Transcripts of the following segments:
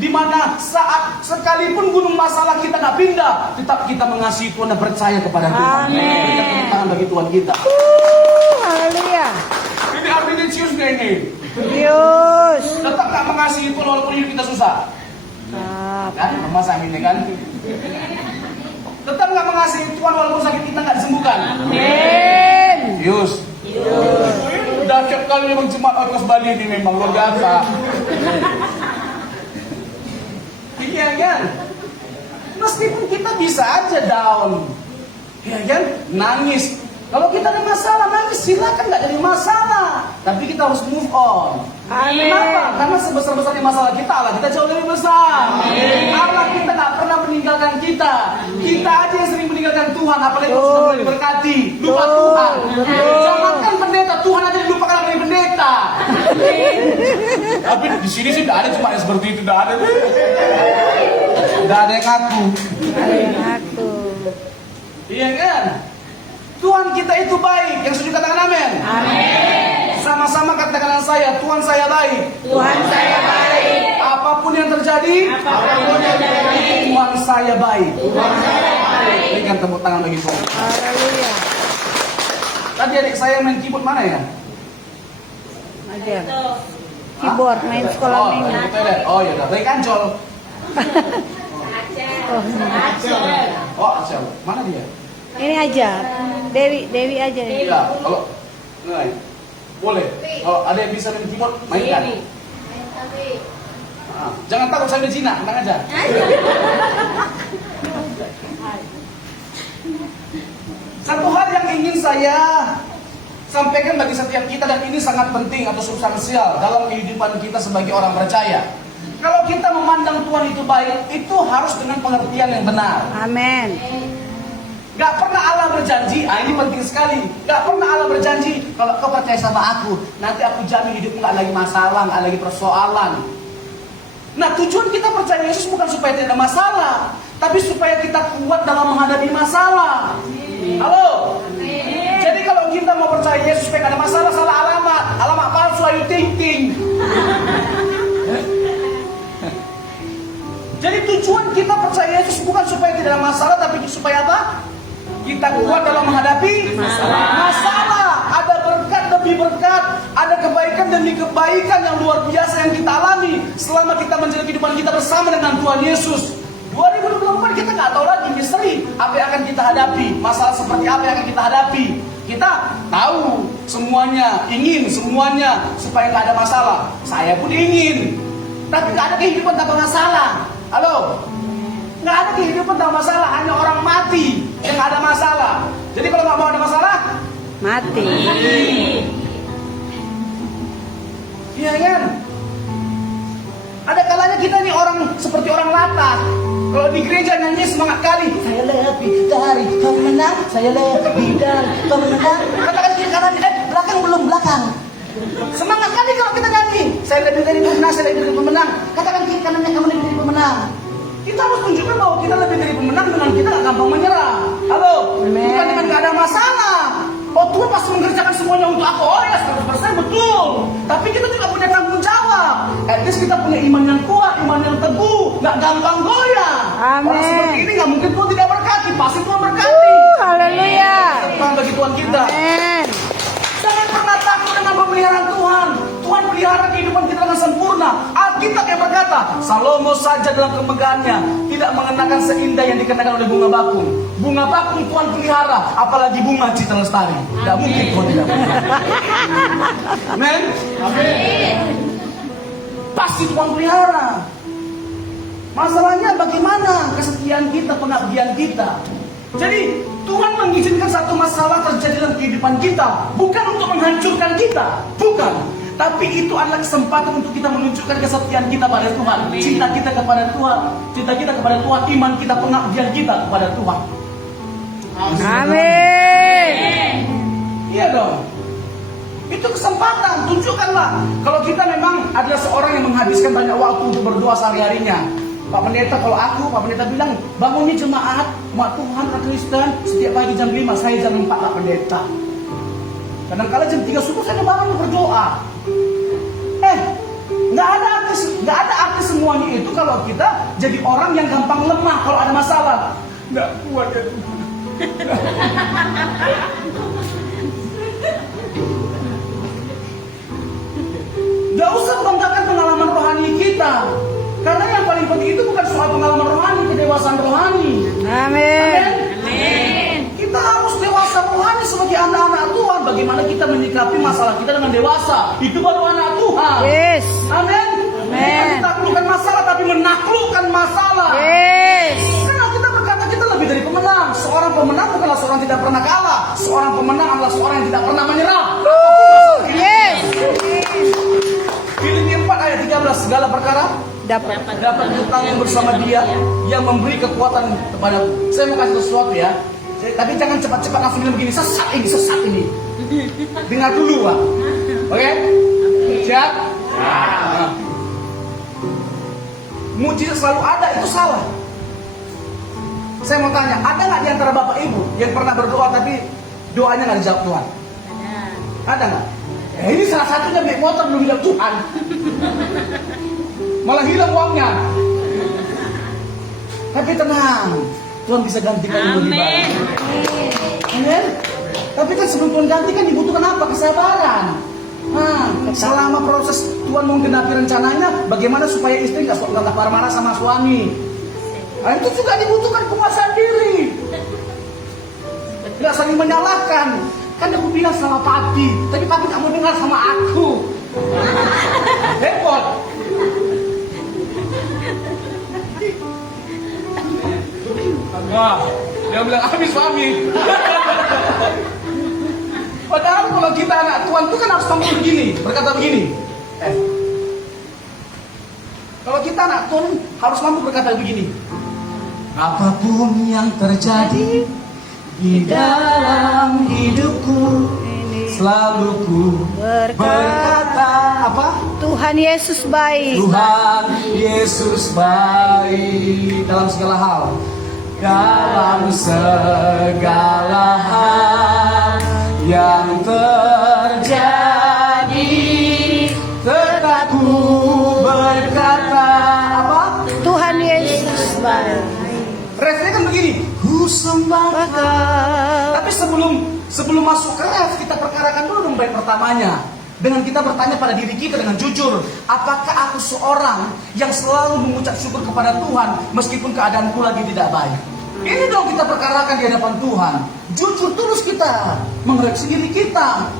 Di mana saat sekalipun gunung masalah kita nggak pindah, tetap kita mengasihi Tuhan dan percaya kepada Tuhan. Berikan tepuk tangan bagi Tuhan kita. Haleluya. Ini artinya cius gak ini? Serius. Tetap nggak mengasihi Tuhan walaupun hidup kita susah. Kan? Masa ini kan? Tetap nggak mengasihi Tuhan walaupun sakit kita nggak disembuhkan. Amin. Yus. Dahsyat kali memang jemaat Outcast Bali ini memang luar biasa. Iya kan? Meskipun kita bisa aja down, ya kan? Nangis. Kalau kita ada masalah, nangis silakan, nggak jadi masalah. Tapi kita harus move on. Amin. Kenapa? Karena sebesar-besarnya masalah kita, Allah kita jauh lebih besar. Amin. Allah kita nggak pernah meninggalkan kita. Kita aja yang sering meninggalkan Tuhan, apalagi kalau sudah mulai diberkati. Lupa Tuhan. Jangankan pendeta, Tuhan aja dilupakan oleh pendeta. Tapi di sini sih tidak ada cuma yang seperti itu, tidak ada. Tidak ada yang ngaku. Aku. Iya kan? Tuhan kita itu baik. Yang setuju katakan amin. Amin. Sama-sama katakan saya, Tuhan saya baik. Tuhan saya baik. Apapun yang terjadi, Tuhan saya baik. Tuhan saya baik. Berikan tepuk tangan bagi Tuhan. Haleluya. Tadi adik saya main keyboard mana ya? Ajar. Keyboard main sekolah Oh, minggu. gitu ya. Oh ya udah. Baik Ancol. Oh, Acel. Mana dia? Ini aja. Dewi aja. Ya, kalau nah, boleh. Kalau ada yang bisa main keyboard, mainkan. Nah, jangan takut saya di Cina, tenang aja. Satu hal yang ingin saya sampaikan bagi setiap kita, dan ini sangat penting atau substansial dalam kehidupan kita sebagai orang percaya. Kalau kita memandang Tuhan itu baik, itu harus dengan pengertian yang benar. Amin. Gak pernah Allah berjanji, ini penting sekali. Gak pernah Allah berjanji, kalau kau percaya sama aku, nanti aku jamin hidupmu gak lagi masalah, gak lagi persoalan. Nah, tujuan kita percaya Yesus bukan supaya tidak ada masalah, tapi supaya kita kuat dalam menghadapi masalah. Halo? Jadi kalau kita mau percaya Yesus supaya gak ada masalah, salah alamat palsu, ayu ting-ting. Jadi tujuan kita percaya Yesus bukan supaya tidak ada masalah, tapi supaya apa? Kita kuat dalam menghadapi masalah. Ada berkat demi berkat, ada kebaikan demi kebaikan yang luar biasa yang kita alami selama kita menjalani kehidupan kita bersama dengan Tuhan Yesus. 2024 kita nggak tahu lagi misteri apa yang akan kita hadapi, masalah seperti apa yang akan kita hadapi. Kita tahu semuanya, ingin semuanya supaya nggak ada masalah. Saya pun ingin, tapi nggak ada kehidupan tanpa masalah. Halo? Nggak ada kehidupan tanpa masalah, hanya orang mati yang nggak ada masalah. Jadi kalau nggak mau ada masalah, Mati. iya kan? Ada kalanya kita nih orang seperti orang latah. Kalau di gereja nyanyi semangat kali, saya lebih dari pemenang, saya lebih dari pemenang. Katakan kiri kanan, belakang belum belakang. Semangat kali kalau kita nyanyi, saya lebih dari pemenang, saya lebih dari pemenang. Katakan kiri kanannya, kamu lebih dari pemenang. Kita harus tunjukkan bahwa kita lebih dari pemenang dengan kita nggak gampang menyerah. Halo, bukan dengan nggak ada masalah. Oh, Tuhan pasti mengerjakan semuanya untuk aku. Oh ya, 100% betul. Tapi kita juga punya tanggung jawab. At least kita punya iman yang kuat, iman yang teguh, nggak gampang goyah. Amin. Orang seperti ini nggak mungkin Tuhan tidak berkati, pasti Tuhan berkati. Haleluya. Tuhan bagi Tuhan kita. Amin. Jangan pernah takut dengan pemeliharaan Tuhan. Tuhan pelihara kehidupan kita dengan sempurna. Alkitab yang berkata, Salomo saja dalam kemegahannya tidak mengenakan seindah yang dikenakan oleh bunga bakung. Bunga bakung Tuhan pelihara, apalagi bunga Citra Lestari. Tidak mungkin Tuhan tidak pelihara. Amin. Amin. Pasti Tuhan pelihara. Masalahnya bagaimana kesetiaan kita, pengabdian kita. Jadi Tuhan mengizinkan satu masalah terjadi dalam kehidupan kita, bukan untuk menghancurkan kita, bukan. Tapi itu adalah kesempatan untuk kita menunjukkan kesetiaan kita pada Tuhan, cinta kita kepada Tuhan, cinta kita kepada Tuhan, iman kita, pengabdian kita kepada Tuhan. Amin. Iya dong. Itu kesempatan, tunjukkanlah. Kalau kita memang adalah seorang yang menghabiskan banyak waktu untuk berdoa sehari-harinya. Pak Pendeta, kalau aku, Pak Pendeta bilang, bangunnya jemaat, umat Tuhan, Kristen, setiap pagi jam 5, saya jam 4, Pak Pendeta. Kadang-kadang jam 3 subuh saya bangun berdoa. Nggak ada arti semuanya itu kalau kita jadi orang yang gampang lemah kalau ada masalah. Nggak kuat ya Tuhan. Nggak usah banggakan pengalaman rohani kita. Karena yang paling penting itu bukan soal pengalaman rohani, kedewasaan rohani. Amin. Amin. Kita harus dewasa rohani sebagai anak-anak Tuhan. Bagaimana kita menyikapi masalah kita dengan dewasa. Itu baru anak Tuhan. Yes. Amin. Amin. Bukan ditaklukkan masalah, tapi menaklukkan masalah. Yes. Karena kita berkata kita lebih dari pemenang. Seorang pemenang bukanlah seorang yang tidak pernah kalah. Seorang pemenang adalah seorang yang tidak pernah menyerah. Yes. Filipi 4 ayat 13, segala perkara Dapat. dapat ditanggung bersama Dia yang memberi kekuatan kepadaku. Saya mau kasih sesuatu ya. Tapi jangan cepat-cepat langsung bilang begini, sesat ini. Dengar dulu, Pak. Oke? Siap? Nah. Mujizat selalu ada, itu salah. Saya mau tanya, ada nggak di antara Bapak Ibu yang pernah berdoa tapi doanya nggak dijawab Tuhan? Ada nggak? Ya, ini salah satunya naik motor belum bilang Tuhan. Malah hilang uangnya. Tapi tenang, Tuhan bisa gantikan yang lebih baik. Amin. Tapi kan sebelum Tuhan gantikan dibutuhkan apa? Kesabaran. Nah, selama proses Tuhan menggenapi rencananya, bagaimana supaya istri nggak marah-marah sama suami? Nah, itu juga dibutuhkan penguasaan diri. Nggak saling menyalahkan. Kan aku bilang sama Papi, tapi Papi nggak mau dengar sama aku. Repot. Wah, dia bilang habis suami. Padahal kalau kita anak Tuhan itu kan harus tampil begini, berkata begini. Kalau kita anak Tuhan harus mampu berkata begini. Apapun yang terjadi di dalam hidupku, selalu ku berkata apa? Tuhan Yesus baik. Tuhan Yesus baik dalam segala hal. Dalam segala hal yang terjadi, tetap ku berkata apa? Tuhan Yesus baik. Refnya kan begini, ku sembah. Tapi sebelum masuk ke ref, kita perkarakan dulu dong baik pertamanya. Dengan kita bertanya pada diri kita dengan jujur, apakah aku seorang yang selalu mengucap syukur kepada Tuhan meskipun keadaanku lagi tidak baik? Ini dong kita perkarakan di hadapan Tuhan. Jujur tulus kita mengoreksi diri kita.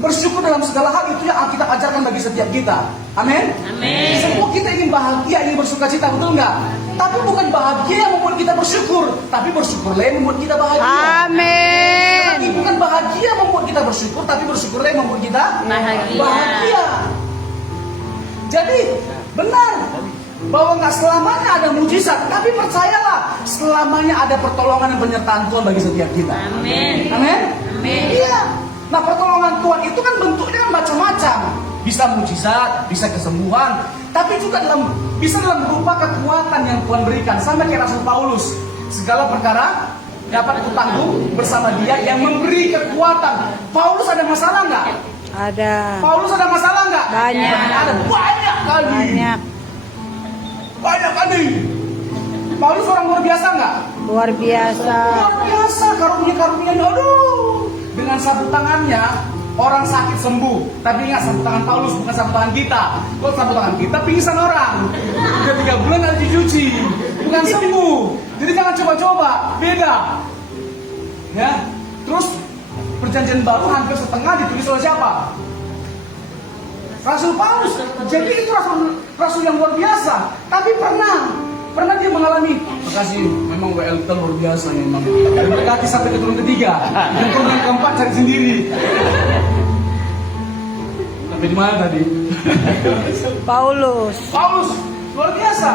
Bersyukur dalam segala hal itu yang Alkitab ajarkan bagi setiap kita. Amin. Amin. Semua kita ingin bahagia, ingin bersuka cita, betul nggak? Tapi bukan bahagia yang membuat kita bersyukur, tapi bersyukurlah yang membuat kita bahagia. Amin. Tapi bukan bahagia membuat kita bersyukur, tapi bersyukurlah yang membuat kita bahagia. Jadi benar bahwa nggak selamanya ada mujizat, tapi percayalah selamanya ada pertolongan dan penyertaan Tuhan bagi setiap kita. Amin. Amin. Amin. Iya. Nah, pertolongan Tuhan itu kan bentuknya kan macam-macam. Bisa mujizat, bisa kesembuhan, tapi juga bisa dalam berupa kekuatan yang Tuhan berikan. Sampai kayak Rasul Paulus, segala perkara dapat kutanggung bersama Dia yang memberi kekuatan. Paulus ada masalah nggak? Ada. Paulus ada masalah nggak? Banyak. Ada banyak kali. Banyak kali. Paulus orang luar biasa nggak? Luar biasa. Luar biasa karunia-karunia. Aduh. Dengan sapu tangannya orang sakit sembuh. Tapi ingat, sapu tangan Paulus bukan sapu tangan kita. Kalau sapu tangan kita pingsan orang. Udah 3 bulan harus dicuci, bukan sembuh. Jadi jangan coba-coba, beda. Ya. Terus perjanjian baru hampir setengah ditulis oleh siapa? Rasul Paulus. Jadi itu rasul yang luar biasa. Tapi pernah dia mengalami, makasih, memang WL kita luar biasa memang. Berkati sampai ke turun ketiga, dan turun keempat cari sendiri. Sampai di mana tadi? Paulus. Paulus luar biasa.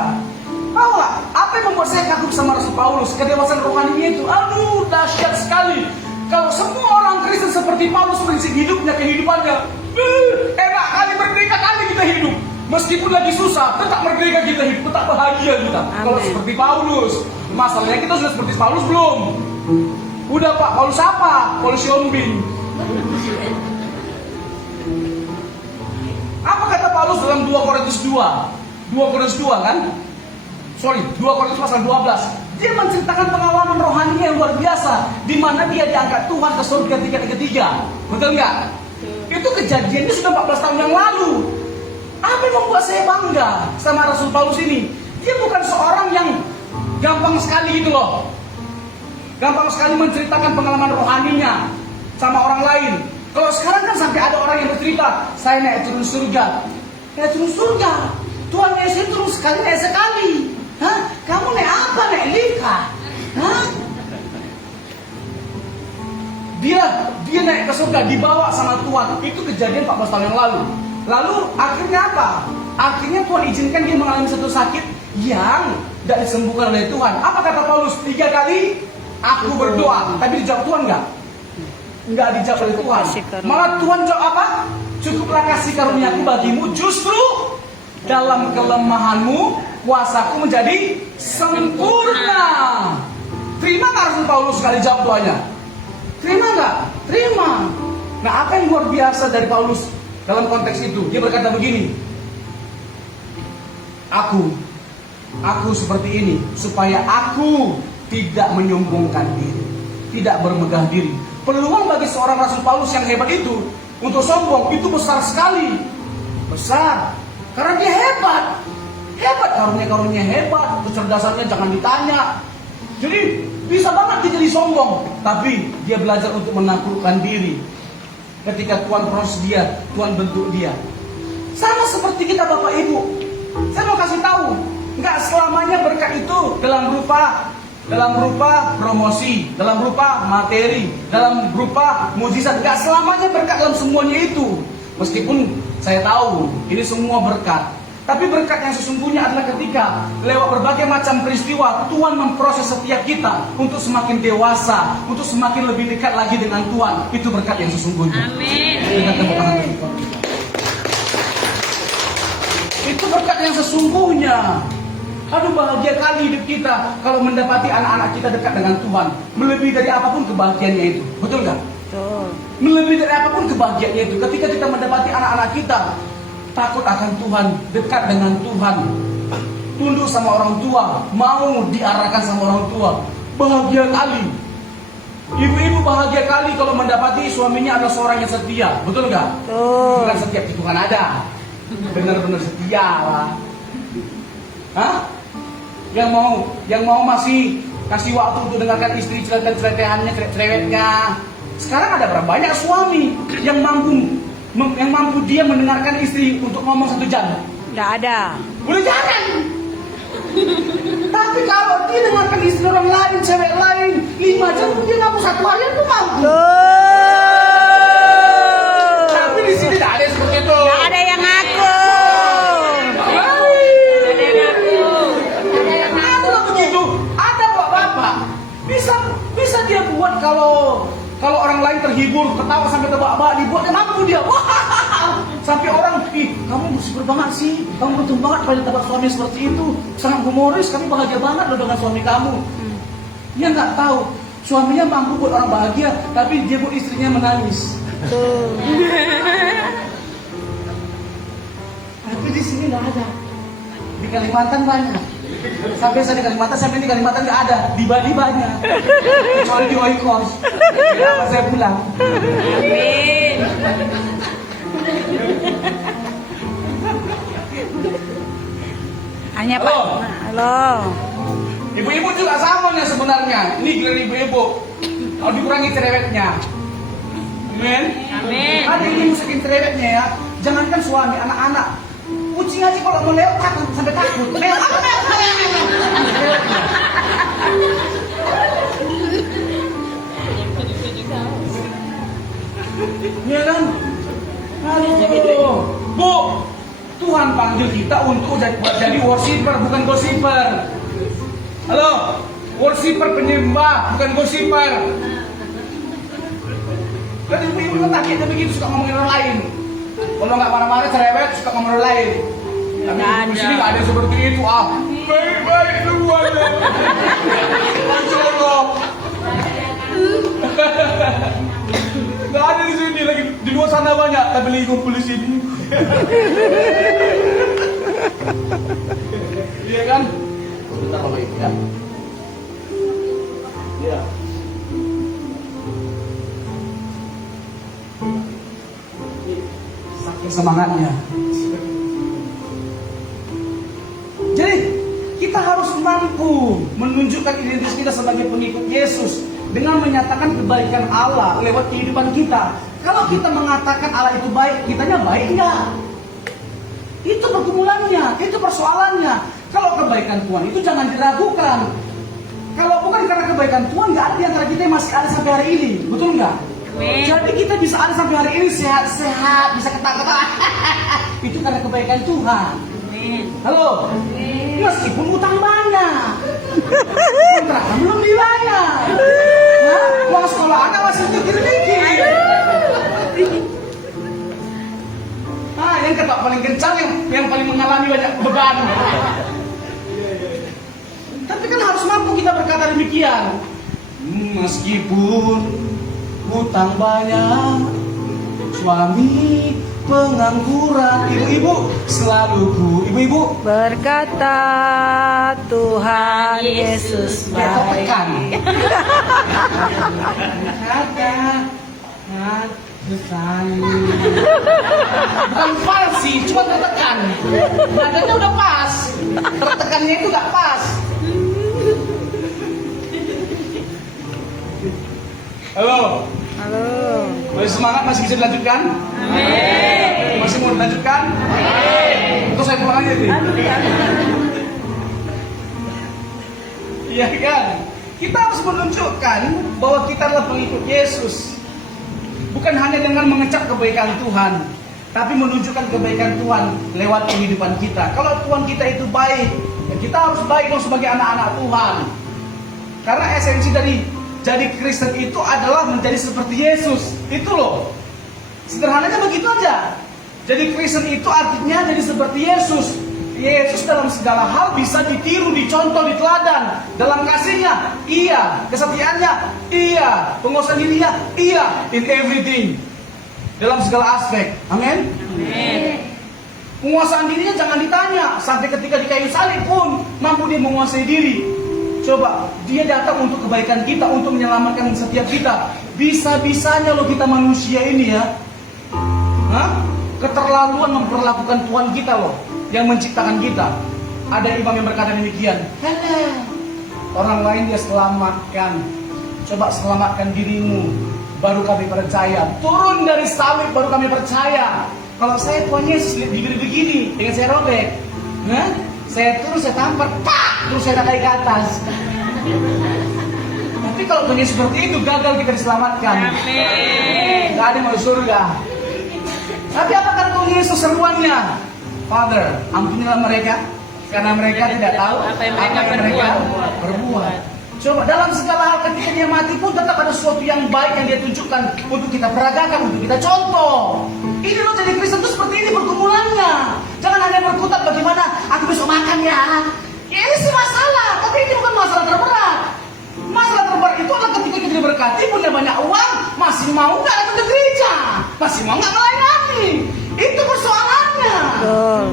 Tahu nggak apa yang membuat saya kagum sama Rasul Paulus? Kedewasaan rohaninya itu, aduh dahsyat sekali. Kalau semua orang Kristen seperti Paulus prinsip hidupnya, kehidupannya, enak kali, merdeka kali kita hidup. Meskipun lagi susah, tetap merdeka kita hidup, tetap bahagia kita. Kalau seperti Paulus, masalahnya kita sudah seperti Paulus belum? Udah Pak, Paulus apa? Paulus Yombing. dalam 2 Korintus 2. 2 Korintus 2 kan? 2 Korintus pasal 12. Dia menceritakan pengalaman rohani yang luar biasa, di mana dia diangkat Tuhan ke surga ketiga. Betul nggak? Itu kejadiannya sudah 14 tahun yang lalu. Apa yang membuat saya bangga sama Rasul Paulus ini? Dia bukan seorang yang gampang sekali gitu loh. Gampang sekali menceritakan pengalaman rohaninya sama orang lain. Kalau sekarang kan sampai ada orang yang bercerita, saya naik turun surga. Naik turun surga? Tuhan Yesus turun sekali, naik sekali. Hah? Kamu naik apa? Naik lika? Hah? Dia naik ke surga, dibawa sama Tuhan. Itu kejadian 14 tahun yang lalu. Lalu akhirnya apa? Akhirnya Tuhan izinkan dia mengalami satu sakit yang tidak disembuhkan oleh Tuhan. Apa kata Paulus? 3 kali aku berdoa, tapi dijawab Tuhan nggak? Nggak dijawab oleh Tuhan. Malah Tuhan jawab apa? Cukuplah kasih karuniaku bagimu, justru dalam kelemahanmu kuasaku menjadi sempurna. Terima nggak Rasul Paulus sekali jawab doanya? Terima nggak? Terima. Nah, apa yang luar biasa dari Paulus dalam konteks itu? Dia berkata begini, Aku seperti ini supaya aku tidak menyombongkan diri, tidak bermegah diri. Peluang bagi seorang Rasul Paulus yang hebat itu untuk sombong itu besar sekali. Besar. Karena dia hebat. Hebat, karunia-karunia hebat, kecerdasannya jangan ditanya. Jadi bisa banget dia jadi sombong, tapi dia belajar untuk menaklukkan diri. Ketika Tuhan proses dia, Tuhan bentuk dia. Sama seperti kita Bapak Ibu. Saya mau kasih tahu, nggak selamanya berkat itu dalam rupa promosi, dalam rupa materi, dalam rupa mujizat. Nggak selamanya berkat dalam semuanya itu. Meskipun saya tahu ini semua berkat, tapi berkat yang sesungguhnya adalah ketika lewat berbagai macam peristiwa Tuhan memproses setiap kita untuk semakin dewasa, untuk semakin lebih dekat lagi dengan Tuhan. Itu berkat yang sesungguhnya. Amin. Dengan tepuk tangan bagi Tuhan. Itu berkat yang sesungguhnya. Aduh, bahagia kali hidup kita kalau mendapati anak-anak kita dekat dengan Tuhan. Melebihi dari apapun kebahagiaannya itu. Betul nggak? Betul. Melebihi dari apapun kebahagiaannya itu. Ketika kita mendapati anak-anak kita takut akan Tuhan, dekat dengan Tuhan, tunduk sama orang tua, mau diarahkan sama orang tua, bahagia kali. Ibu-ibu bahagia kali kalau mendapati suaminya adalah seorang yang setia. Betul nggak? Betul. Bukan setiap itu kan ada. Benar-benar setia lah. Hah? Yang mau masih kasih waktu untuk dengarkan istri celotehannya, cerewetnya. Sekarang ada berapa banyak suami yang mampu dia mendengarkan istri untuk ngomong 1 jam? Nggak ada. Boleh jarang. Tapi kalau dia dengarkan istri orang lain, cewek lain 5 jam, dia ngaku 1 hari itu mampu. Tapi di sini tidak ada seperti itu. Nggak ada yang ngaku. Ada bapak-bapak bisa dia buat kalau orang lain terhibur, ketawa sampai terbahak-bahak, dibuatnya mampu dia. Wah, sampai orang, kamu super banget sih, kamu beruntung banget pada dapat suami seperti itu, sangat humoris, kami bahagia banget loh dengan suami kamu. Dia nggak tahu suaminya mampu buat orang bahagia, tapi dia buat istrinya menangis. Tapi di sini nggak ada. Di Kalimantan banyak. Sampai saya di Kalimantan, sampai di Kalimantan nggak ada. Di Bali banyak. Kecuali di Oikos. Kenapa saya pulang? Amin. Hanya Pak. Halo. Ibu-ibu juga sama nih sebenarnya. Ini giliran ibu-ibu. Kalau dikurangi cerewetnya. Amin. Amin. Ada yang musuhin cerewetnya ya. Jangankan suami, anak-anak. Kucing aja kalau mau lewat takut sampai takut. Lewat. Iya kan? Aduh. Bu, Tuhan panggil kita untuk jadi worshiper, bukan gossiper. Halo, worshiper penyembah, bukan gossiper. Dan ibu-ibu takutnya begitu, suka ngomongin orang lain. Kalau nggak marah-marah cerewet, suka ngomongin orang lain. Tapi di sini nggak ada seperti itu. Baik-baik semuanya. Masya Allah. Nggak ada di sini lagi, di luar sana banyak, tapi lagi kumpul di sini. semangatnya. Jadi kita harus mampu menunjukkan identitas kita sebagai pengikut Yesus dengan menyatakan kebaikan Allah lewat kehidupan kita. Kalau kita mengatakan Allah itu baik, kitanya baik enggak? Itu pergumulannya, itu persoalannya. Kalau kebaikan Tuhan itu jangan diragukan. Kalau bukan karena kebaikan Tuhan, nggak ada di antara kita yang masih ada sampai hari ini, betul nggak? Amin. Jadi kita bisa ada sampai hari ini sehat-sehat, bisa ketawa-ketawa. Itu karena kebaikan Tuhan. Amin. Halo, meskipun utang banyak, kontrakan belum dibayar, uang sekolah anak masih dikit-dikit. Yang kata paling kencang, yang paling mengalami banyak beban. Tapi kan harus mampu kita berkata demikian. Meskipun hutang banyak, suami pengangguran, ibu-ibu selalu ibu-ibu Berkata Tuhan Yesus kita tekan. baik. Bukan falsi, cuma tertekan. Nadanya udah pas, tertekannya itu gak pas. Halo, Halo. masih semangat, masih bisa dilanjutkan? Amin. Masih mau dilanjutkan? Atau saya pulang aja nih? Iya kan? Kita harus menunjukkan bahwa kita adalah pengikut Yesus. Bukan hanya dengan mengecap kebaikan Tuhan, tapi menunjukkan kebaikan Tuhan lewat kehidupan kita. Kalau Tuhan kita itu baik, ya kita harus baik dong sebagai anak-anak Tuhan. Karena esensi dari jadi Kristen itu adalah menjadi seperti Yesus. Itu loh. Sederhananya begitu aja. Jadi Kristen itu artinya jadi seperti Yesus. Yesus dalam segala hal bisa ditiru, dicontoh, diteladan. Dalam kasihnya, iya. Kesetiaannya, iya. Penguasaan dirinya, iya. In everything. Dalam segala aspek. Amin. Amin. Penguasaan dirinya jangan ditanya. Sampai ketika di kayu salib pun mampu dia menguasai diri. Coba, dia datang untuk kebaikan kita, untuk menyelamatkan setiap kita. Bisa-bisanya loh kita manusia ini ya. Keterlaluan memperlakukan Tuhan kita loh, yang menciptakan kita. Ada imam yang berkata demikian, orang lain dia selamatkan, coba selamatkan dirimu, baru kami percaya. Turun dari salib baru kami percaya. Kalau saya Tuhan Yesus diberi begini, dengan saya robek, saya turun, saya tampar, terus saya naik ke atas. Tapi kalau Tuhan Yesus seperti itu, gagal kita diselamatkan. Amin. Gak ada yang masuk surga. Tapi apa kata Tuhan Yesus seruannya? Father, ampunilah mereka, karena mereka tidak tahu apa yang mereka perbuat. Coba dalam segala hal ketika dia mati pun tetap ada sesuatu yang baik yang dia tunjukkan untuk kita peragakan, untuk kita contoh. Ini loh jadi Kristen itu seperti ini pergumulannya. Jangan hanya berkutat bagaimana aku besok makan ya. Ini sih masalah, tapi ini bukan masalah terberat. Masalah terberat itu adalah ketika kita diberkati, punya banyak uang, masih mau nggak datang ke gereja, masih mau nggak melayani. Itu persoalannya. Betul.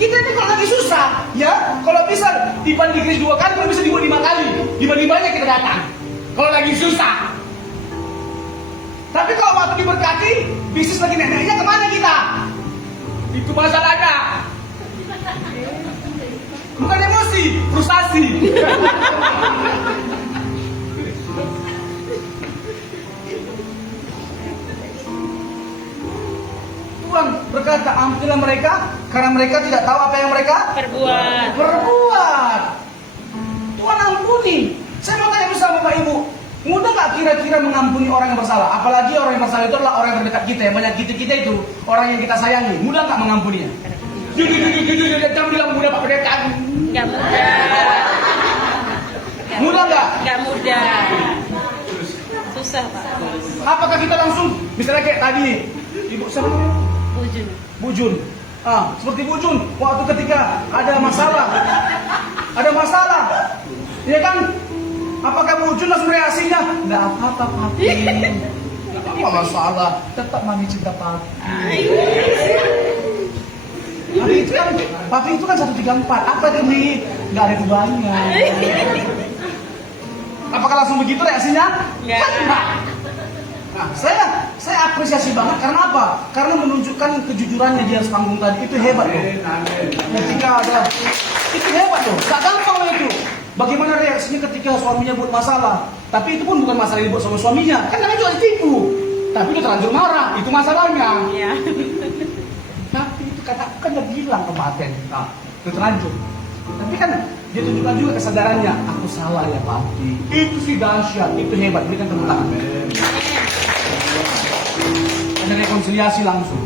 Kita ini kalau lagi susah, ya, kalau bisa dibanding gereja 2 kali, kalau bisa dibuat 5 kali, dibanding banyak kita datang. Kalau lagi susah. Tapi kalau waktu diberkati, bisnis lagi naik-naiknya kemana kita? Itu masalahnya. Bukan emosi, frustasi. Tuhan berkata, ampunilah mereka karena mereka tidak tahu apa yang mereka perbuat. Tuhan ampuni. Saya mau tanya bersama Bapak Ibu, mudah nggak kira-kira mengampuni orang yang bersalah? Apalagi orang yang bersalah itu adalah orang yang terdekat kita, yang menyakiti kita itu, orang yang kita sayangi. Mudah nggak mengampuninya? Jujur, jangan bilang mudah Pak Pendeta. Gak mudah. Mudah nggak? Gak mudah. Susah Pak. Apakah kita langsung, misalnya kayak tadi nih, Ibu siapa namanya? Bujun. Bu Jun. Seperti Bu Jun, waktu ketika ada masalah, ya kan? Apakah Bu Jun langsung reaksinya? Nggak apa-apa, Papi. Nggak apa-apa masalah, tetap Mami cinta Papi. Papi itu kan 134, apa demi? Nggak ada bebannya. Apakah langsung begitu reaksinya? Nggak. Kan enggak. Nah, saya saya apresiasi banget karena apa? Karena menunjukkan kejujurannya di atas panggung tadi. Itu hebat loh. Ketika ada, itu hebat loh. Gak gampang loh itu. Bagaimana reaksinya ketika suaminya buat masalah? Tapi itu pun bukan masalah yang dibuat sama suaminya. Kan namanya juga ditipu. Tapi itu terlanjur marah. Itu masalahnya. Iya. Tapi itu kata aku kan udah bilang kemarin. Nah, itu terlanjur. Tapi kan dia tunjukkan juga kesadarannya. Aku salah ya Papi. Itu sih dahsyat. Itu hebat. Berikan tepuk tangan. Ada rekonsiliasi langsung.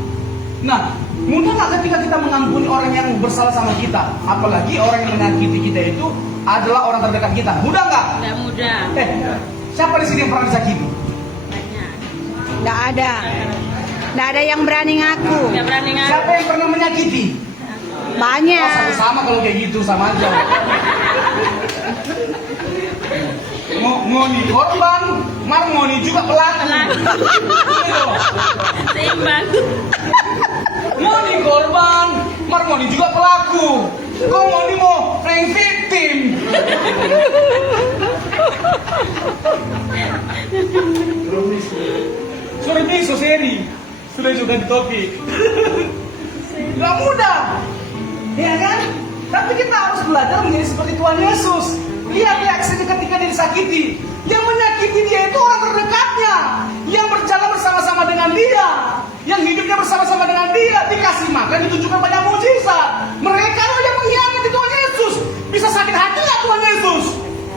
Nah, mudah nggak ketika kita mengampuni orang yang bersalah sama kita? Apalagi orang yang menyakiti kita itu adalah orang terdekat kita. Mudah nggak? Tidak mudah. Siapa di sini yang pernah disakiti? Banyak. Nggak ada. Nggak ada yang berani ngaku. Tidak berani ngaku. Siapa yang pernah menyakiti? Oh, Banyak. sama-sama kalau kayak gitu, sama aja. Ngoni korban, Marngoni juga pelaku. Gitu. Seimbang. Ngoni korban, Marngoni juga pelaku. Kok Ngoni mau playing victim? Sudah so seri, sudah juga di topik. Gak mudah, ya kan? Tapi kita harus belajar menjadi seperti Tuhan Yesus. Lihat reaksinya ketika dia disakiti. Yang menyakiti dia itu orang terdekatnya, yang berjalan bersama-sama dengan dia, yang hidupnya bersama-sama dengan dia, dikasih makan, ditunjukkan banyak mujizat. Mereka loh yang mengkhianati Tuhan Yesus. Bisa sakit hati nggak Tuhan Yesus?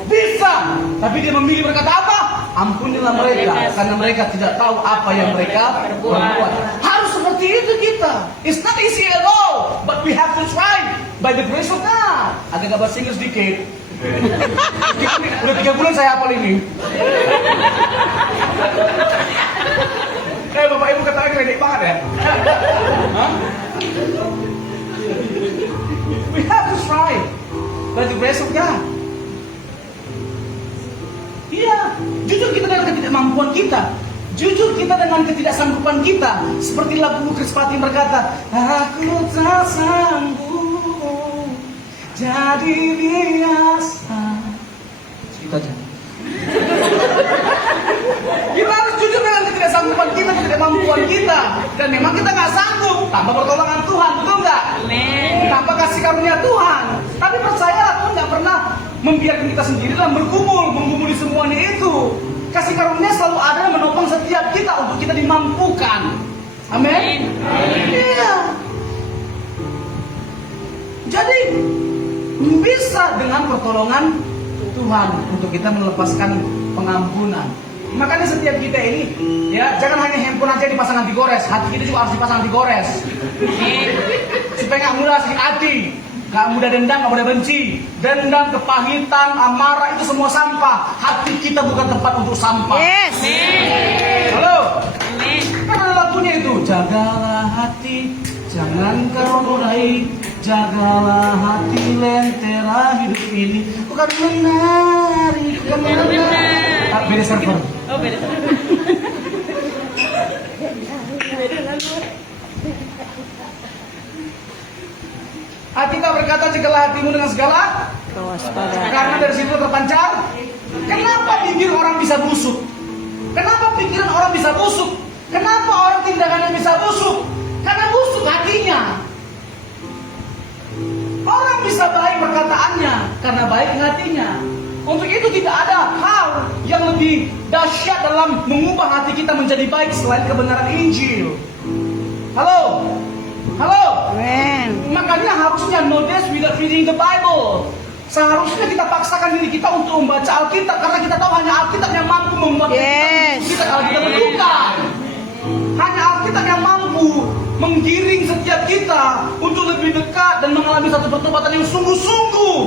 Bisa. Tapi dia memilih berkata apa? Ampunilah mereka, karena mereka tidak tahu apa yang mereka perbuat. Harus seperti itu kita. It's not easy at all, but we have to try by the grace of God. Agak bahasa Inggris sedikit. Udah 3 bulan saya hafal ini. Bapak Ibu katakan kredit banget ya. Hah? We have to try by the grace of God. Iya, jujur kita dengan ketidakmampuan kita, jujur kita dengan ketidaksanggupan kita. Seperti lagu Krispati berkata, aku tak sanggup jadi biasa. Itu aja. Kita harus jujur dengan ketidaksanggupan kita, ketidakmampuan kita. Dan memang kita nggak sanggup tanpa pertolongan Tuhan, betul nggak? Amin. Tanpa kasih karunia Tuhan. Tapi percayalah Tuhan nggak pernah membiarkan kita sendiri dan menggumuli semuanya itu. Kasih karunia selalu ada yang menopang setiap kita untuk kita dimampukan. Amin. Iya. Jadi bisa dengan pertolongan Tuhan untuk kita melepaskan pengampunan. Makanya setiap kita ini, ya jangan hanya handphone aja dipasang anti gores, hati kita juga harus dipasang anti gores. Supaya nggak mudah sakit hati. Gak mudah dendam, gak mudah benci. Dendam, kepahitan, amarah itu semua sampah. Hati kita bukan tempat untuk sampah. Yes. Halo? Amin. Kan ada lagunya itu. Jagalah hati, jangan kau murai. Jagalah hati, lentera hidup ini. Bukan menari, bukan menari. Ah, beda server. Oh, beda. Alkitab berkata, jagalah hatimu dengan segala Kewaspadaan. karena dari situ terpancar. Kenapa bibir orang bisa busuk? Kenapa pikiran orang bisa busuk? Kenapa orang tindakannya bisa busuk? Karena busuk hatinya. Orang bisa baik perkataannya karena baik hatinya. Untuk itu tidak ada hal yang lebih dahsyat dalam mengubah hati kita menjadi baik selain kebenaran Injil. Halo? Halo? Amen. Makanya harusnya no days without reading the Bible. Seharusnya kita paksakan diri kita untuk membaca Alkitab karena kita tahu hanya Alkitab yang mampu membuat kita kalau kita berduka. Hanya Alkitab yang mampu menggiring setiap kita untuk lebih dekat dan mengalami satu pertobatan yang sungguh-sungguh.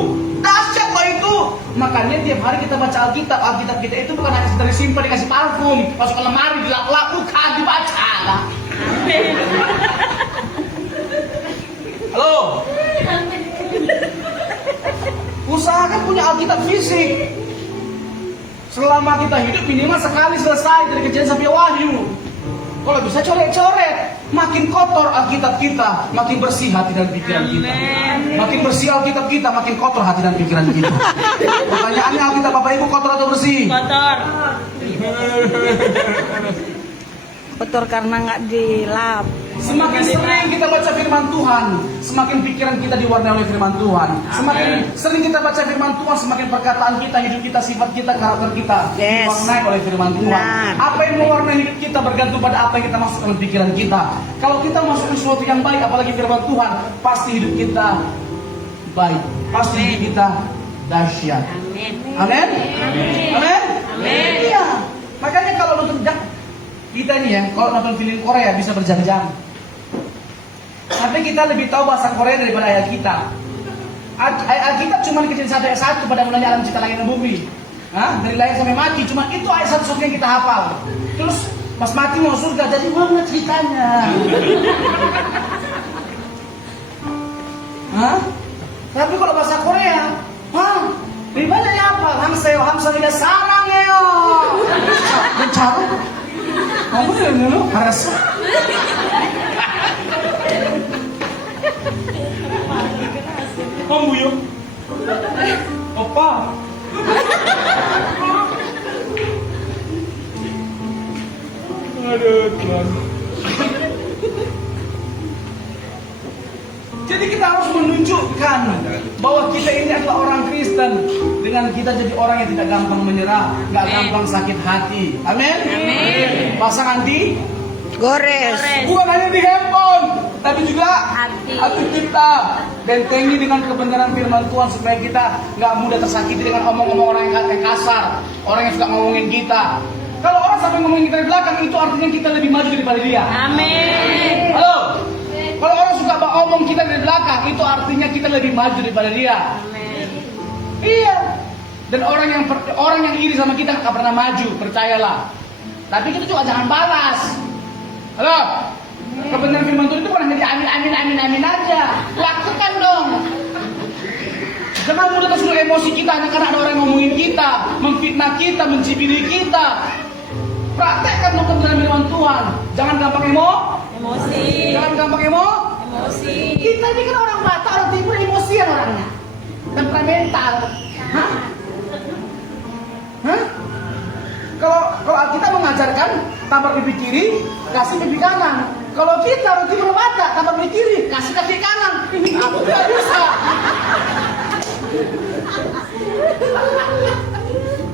Dahsyat loh itu. Makanya tiap hari kita baca Alkitab. Alkitab kita itu bukan hanya sekedar disimpan dikasih parfum, masuk ke lemari, dilap-lap, bukan dibaca. Halo? Usahakan punya Alkitab fisik. Selama kita hidup minimal sekali selesai dari Kejadian sampai Wahyu. Kalau bisa coret-coret, makin kotor Alkitab kita, makin bersih hati dan pikiran kita. Makin bersih Alkitab kita, makin kotor hati dan pikiran kita. Pertanyaannya, Alkitab Bapak Ibu kotor atau bersih? Kotor. kotor karena nggak dilap. Semakin sering kita baca firman Tuhan, semakin pikiran kita diwarnai oleh firman Tuhan. Semakin sering kita baca firman Tuhan, semakin perkataan kita, hidup kita, sifat kita, karakter kita Yes. diwarnai oleh firman Tuhan. Benar. Apa yang mewarnai hidup kita bergantung pada apa yang kita masuk dalam pikiran kita. Kalau kita masuk sesuatu yang baik, apalagi firman Tuhan, pasti hidup kita baik, pasti hidup kita dahsyat. Amin. Amin. Amin. Amin. Iya. Makanya kalau nonton kita nih ya, kalau nonton film Korea bisa berjam-jam. Tapi kita lebih tahu bahasa Korea daripada ayat kita. Ayat kita cuma kecil satu ayat satu pada mulanya alam cipta langit dan bumi. Hah? Dari lahir sampai mati, cuma itu ayat satu yang kita hafal. Terus pas mati mau surga, jadi mana ceritanya? Hah? Tapi kalau bahasa Korea, lebih banyak apa? Hamseo, hamseo sarangeo. Mencari? Kamu yang dulu harus. Kamu yuk. Opa. Aduh Tuhan. Jadi kita harus menunjukkan bahwa kita ini adalah orang Kristen dengan kita jadi orang yang tidak gampang menyerah, nggak gampang sakit hati. Amin. Amin. Pasangan di Gores. bukan hanya di handphone, tapi juga Hati kita. Bentengi dengan kebenaran firman Tuhan supaya kita nggak mudah tersakiti dengan omong-omong orang yang kasar, orang yang suka ngomongin kita. Kalau orang sampai ngomongin kita di belakang, itu artinya kita lebih maju daripada dia. Amin. Halo. Kalau orang suka ngomong kita di belakang, itu artinya kita lebih maju daripada dia. Amin. Iya. Dan orang yang iri sama kita nggak pernah maju, percayalah. Tapi kita juga jangan balas. Halo. Kebenaran firman Tuhan itu bukan hanya amin aja. Lakukan dong. Jangan mudah tersulut emosi kita hanya karena ada orang yang ngomongin kita, memfitnah kita, mencibiri kita. Praktekkan dong kebenaran firman Tuhan. Jangan gampang Emosi. Jangan gampang Emosi. Kita ini kan orang Batak, orang Timur, emosian orangnya. Temperamental. Hah? Hah? Kalau kita mengajarkan tampar pipi kiri, kasih pipi kanan. Kalau kita orang Timur Batak, tampar pipi kiri, kasih kaki kanan. Aku tidak bisa.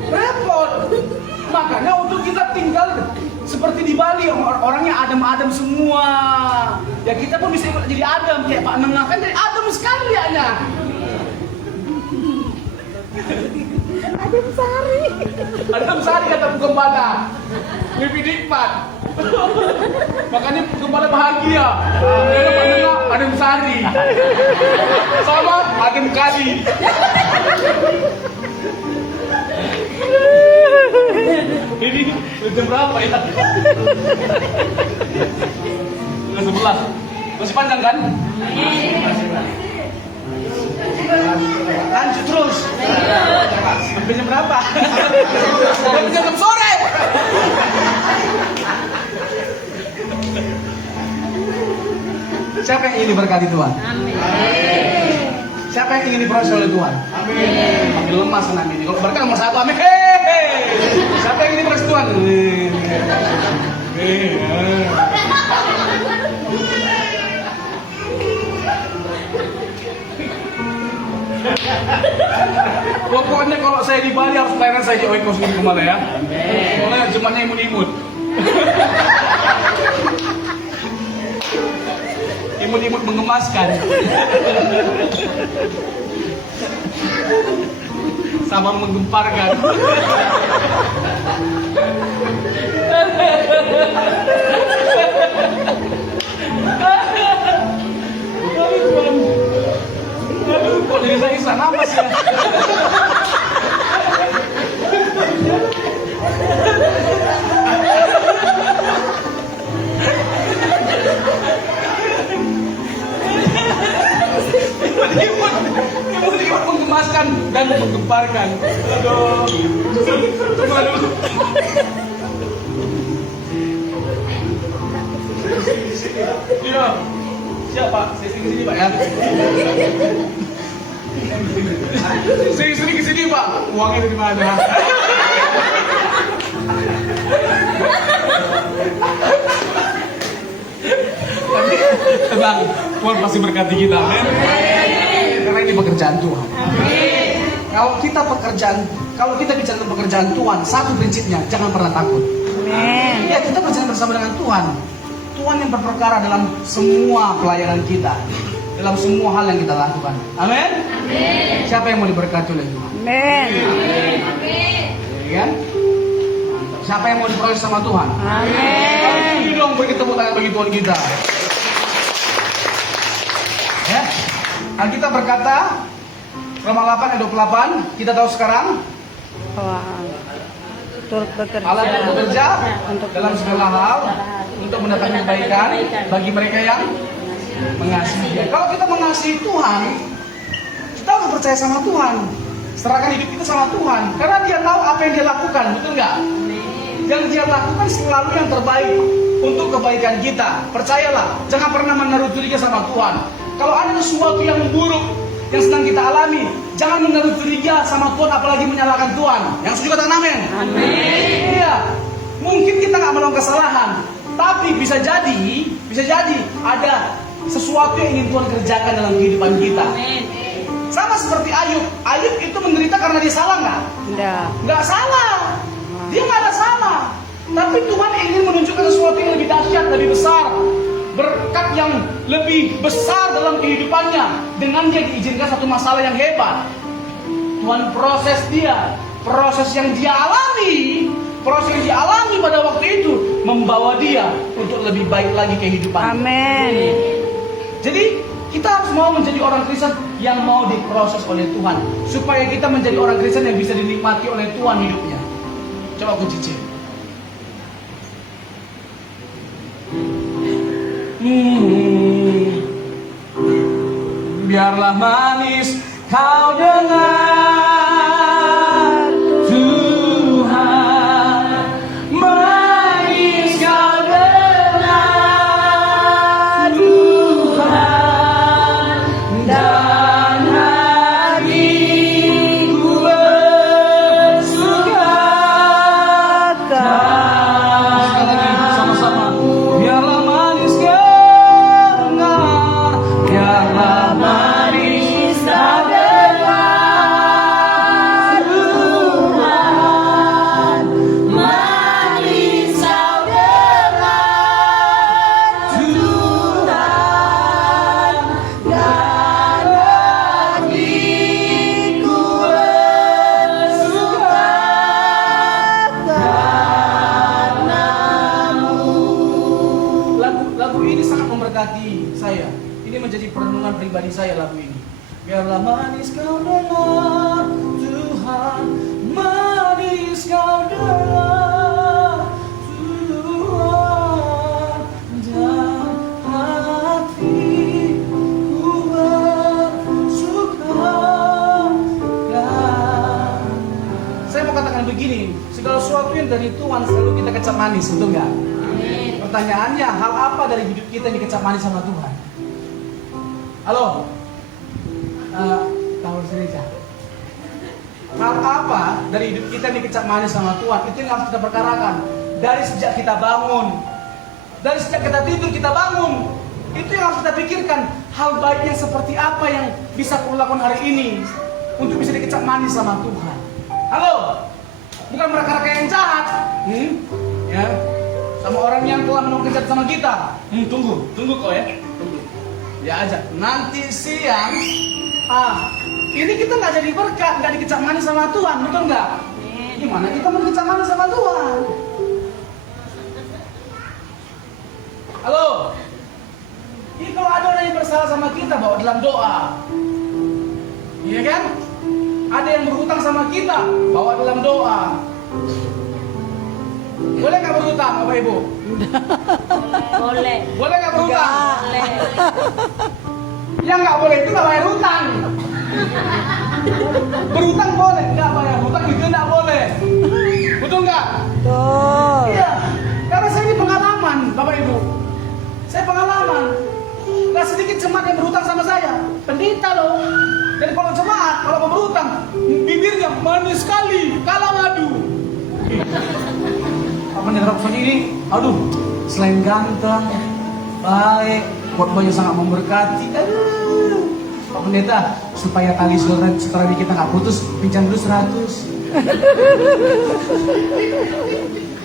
Repot. Makanya untuk kita tinggal seperti di Bali, orangnya adem-adem semua. Ya kita pun bisa ikut jadi adem, kayak Pak Nengah kan jadi adem sekali ya. Adem sari kata Bu Gembala. Lebih nikmat. Makanya Bu Gembala bahagia. Karena Pak Nengah adem sari. Sama adem kali. Ini jam berapa ya? Jam 11. Masih panjang kan? Lanjut terus. Sampai jam berapa? Sampai jam 6 sore. Siapa yang ingin diberkati Tuhan? Amin. Siapa yang ingin diproses oleh Tuhan? Amin. Makin lemah senang ini. Kalau berkah nomor 1, amin. Siapa yang ingin diproses Tuhan? Pokoknya kalau saya di Bali harus pelayanan saya di Oikos di Kumala ya. Soalnya Jumatnya imut-imut. Imut-imut mengemaskan. Sama menggemparkan. Aduh, kok diri saya isak napas ya. Imut menggemaskan dan menggemparkan. Aduh. Iya. Siapa? Saya sering kesini Pak ya. Saya sering kesini Pak. Uangnya dari mana? Tapi tenang, Tuhan pasti berkati kita, amin. Karena ini pekerjaan Tuhan. Kalau kita bicara tentang pekerjaan Tuhan, satu prinsipnya, jangan pernah takut. Amin. Ya, kita berjalan bersama dengan Tuhan. Tuhan yang berperkara dalam semua pelayanan kita, dalam semua hal yang kita lakukan. Amin. Siapa yang mau diberkati oleh Tuhan? Amin. Ya kan? Mantap. Siapa yang mau diproses sama Tuhan? Amin. Amin dong, beri tepuk tangan bagi Tuhan kita. Ya. Alkitab berkata, Roma 8 ayat 28, kita tahu sekarang Wah. Turut bekerja. Allah bekerja Untuk dalam segala hal untuk mendatangkan kebaikan bagi mereka yang mengasihi Dia. Kalau kita mengasihi Tuhan, kita harus percaya sama Tuhan. Serahkan hidup kita sama Tuhan, karena Dia tahu apa yang Dia lakukan, betul nggak? Yang Dia lakukan selalu yang terbaik untuk kebaikan kita. Percayalah, jangan pernah menaruh curiga sama Tuhan. Kalau ada sesuatu yang buruk yang sedang kita alami, jangan menaruh curiga sama Tuhan, apalagi menyalahkan Tuhan. Yang setuju katakan amin. Amin. Iya, mungkin kita nggak melakukan kesalahan, tapi bisa jadi ada sesuatu yang ingin Tuhan kerjakan dalam kehidupan kita. Sama seperti Ayub. Ayub itu menderita karena dia salah nggak? Nggak salah. Dia nggak ada salah. Tapi Tuhan ingin menunjukkan sesuatu yang lebih dahsyat, lebih besar, berkat yang lebih besar dalam kehidupannya. Dengan dia diizinkan satu masalah yang hebat, Tuhan proses dia. Proses yang dia alami pada waktu itu membawa dia untuk lebih baik lagi kehidupannya. Amin. Jadi kita harus mau menjadi orang Kristen yang mau diproses oleh Tuhan, supaya kita menjadi orang Kristen yang bisa dinikmati oleh Tuhan hidupnya. Coba aku cicil. Biarlah manis kau dengar Tuhan, manis kau dengar Tuhan, dan hatiku bersuka. Sekali lagi sama-sama. Biarlah manis kau dengar, biarlah manis kau dengar Tuhan, manis kau dengar Tuhan, dan hatiku bersuka karenamu. Lagu ini sangat memberkati saya. Ini menjadi perenungan pribadi saya, lagu ini. Biarlah manis kau dengar Tuhan, manis kau dengar Tuhan, dan hatiku bersuka. Saya mau katakan begini, segala sesuatu yang dari Tuhan selalu kita kecap manis, betul nggak? Pertanyaannya, hal apa dari hidup kita yang dikecap manis sama Tuhan? Halo? Tahu sendiri, Cak. Hal apa dari hidup kita yang dikecap manis sama Tuhan? Itu yang harus kita perkarakan. Dari sejak kita bangun, dari sejak kita tidur, kita bangun, itu yang harus kita pikirkan. Hal baiknya seperti apa yang bisa kulakukan hari ini untuk bisa dikecap manis sama Tuhan. Halo? Bukan mereka-mereka yang jahat, ya, sama orang yang telah melakukan kejahatan sama kita. Tunggu kok ya. Tunggu. Ya aja. Nanti siang, ini kita nggak jadi berkat, nggak dikecap manis sama Tuhan, betul nggak? Gimana kita mau dikecap manis sama Tuhan? Halo? Ini kalau ada orang yang bersalah sama kita, bawa dalam doa. Iya kan? Ada yang berhutang sama kita, bawa dalam doa. Boleh nggak berhutang, Bapak Ibu? Boleh. Boleh nggak berhutang? Boleh. Yang nggak boleh itu nggak bayar hutang. Berhutang boleh, nggak bayar hutang itu nggak boleh. Betul nggak? Betul. Iya. Karena saya ini pengalaman, Bapak Ibu. Saya pengalaman. Nggak sedikit jemaat yang berhutang sama saya. Pendeta loh. Dan kalau jemaat, kalau mau berhutang, bibirnya manis sekali, kalah ngadu. Apa nih harap ini? Aduh, selain ganteng, baik, khotbahnya sangat memberkati. Aduh. Pak Pendeta, supaya tali silaturahmi kita nggak putus, pinjam dulu 100.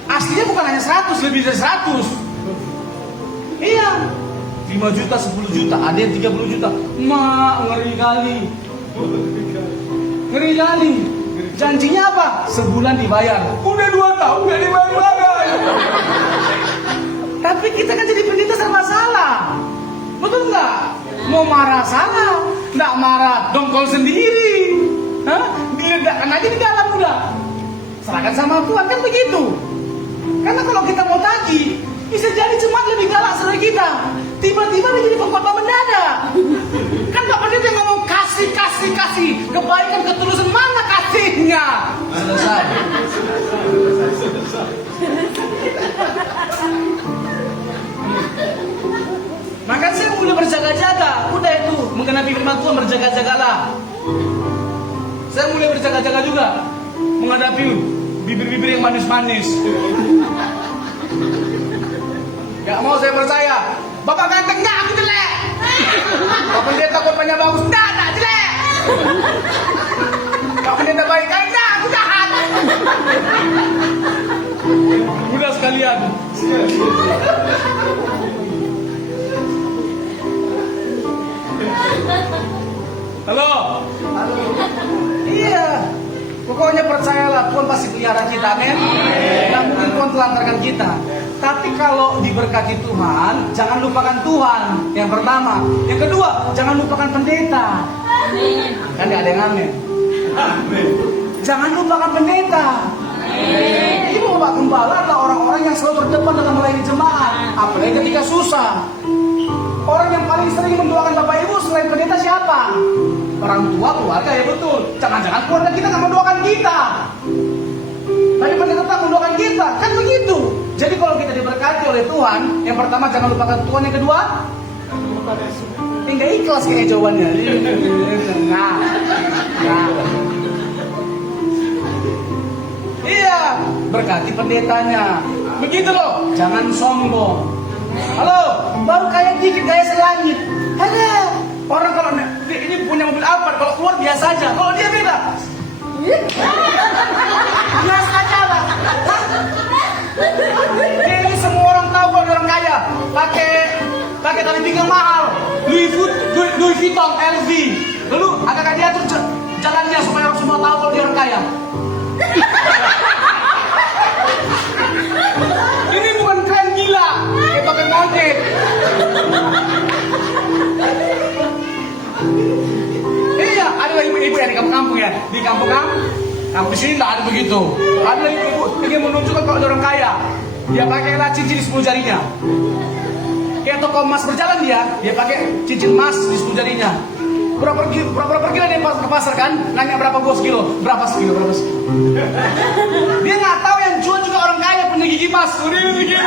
Aslinya bukan hanya 100, lebih dari 100. Iya, 5 juta, 10 juta, ada yang 30 juta. Mak, ngeri kali. Ngeri kali. Janjinya apa? Sebulan dibayar. Udah 2 tahun gak dibayar. Tapi kita kan jadi pendeta serba salah. Betul nggak? Mau marah salah, nggak marah dongkol sendiri. Hah? Diledakkan aja di dalam udah. Serahkan sama Tuhan, kan begitu. Karena kalau kita mau tagih, bisa jadi jemaat lebih galak dari kita. Tiba-tiba dia jadi pengkhotbah mendadak. Kan Pak Pendeta yang ngomong kasih. Kebaikan, ketulusan, mana kasihnya? Selesai. Maka saya mulai berjaga-jaga. Udah itu, mengenapi firman Tuhan, berjaga-jagalah. Saya mulai berjaga-jaga juga menghadapi bibir-bibir yang manis-manis. Gak mau saya percaya. Bapak ganteng, enggak, aku jelek. Pak Pendeta khotbahnya bagus, enggak, jelek. Pak Pendeta baik, enggak, aku jahat. Udah sekalian. Halo. Iya. Pokoknya percayalah, Tuhan pasti pelihara kita, amin. Dan mungkin Tuhan telantarkan kita. Tapi kalau diberkati Tuhan, jangan lupakan Tuhan. Yang pertama. Yang kedua, jangan lupakan pendeta. Kan gak ada yang amin. Jangan lupakan pendeta. Ibu Bapak Gembala adalah orang-orang yang selalu terdepan dalam melayani jemaat. Apalagi ketika susah. Orang yang paling sering mendoakan Bapak Ibu selain pendeta siapa? Orang tua, keluarga, ya betul. Jangan-jangan keluarga kita nggak mendoakan kita. Tapi pendeta tetap mendoakan kita, kan begitu. Jadi kalau kita diberkati oleh Tuhan, yang pertama jangan lupakan Tuhan, yang kedua nggak ikhlas kayak jawabannya. Nah. Iya, berkati pendetanya. Begitu loh, jangan sombong. Halo, baru kayak dikit gaya selangit. Ada orang kalau ini punya mobil Alphard, kalau keluar biasa aja. Kalau dia beda, biasa aja lah. Ini semua orang tahu kalau dia orang kaya. Pakai tali pinggang mahal, Louis Vuitton, LV. Lalu agak diatur jalannya supaya orang semua tahu kalau dia orang kaya. Ini bukan keren gila, kayak pakai moncek. Iya, ada ibu-ibu ya di kampung-kampung ya. Di kampung di sini nggak ada begitu. Ada ibu-ibu ingin menunjukkan kalau dia orang kaya. Dia pakailah cincin di 10 jarinya. Kayak toko emas berjalan dia pakai cincin emas di 10 jarinya. Berapa kilo dia ke pasar kan? Nanya berapa bos kilo? Berapa sekilo? Dia nggak tahu yang jual juga orang kaya punya gigi emas. Udah begitu.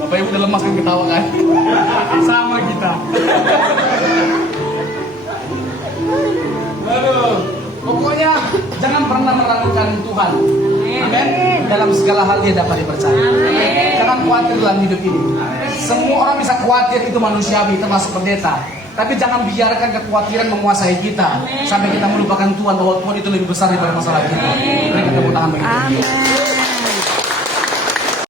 Bapak Ibu udah lemas kan ketawa kan? Sama kita. Aduh, pokoknya jangan pernah meragukan Tuhan. Amin. Dalam segala hal dia dapat dipercaya. Jangan khawatir dalam hidup ini. Semua orang bisa khawatir, itu manusiawi, termasuk pendeta. Tapi jangan biarkan kekhawatiran menguasai kita sampai kita melupakan Tuhan, bahwa Tuhan itu lebih besar daripada masalah kita. Berikan tepuk tangan bagi Tuhan.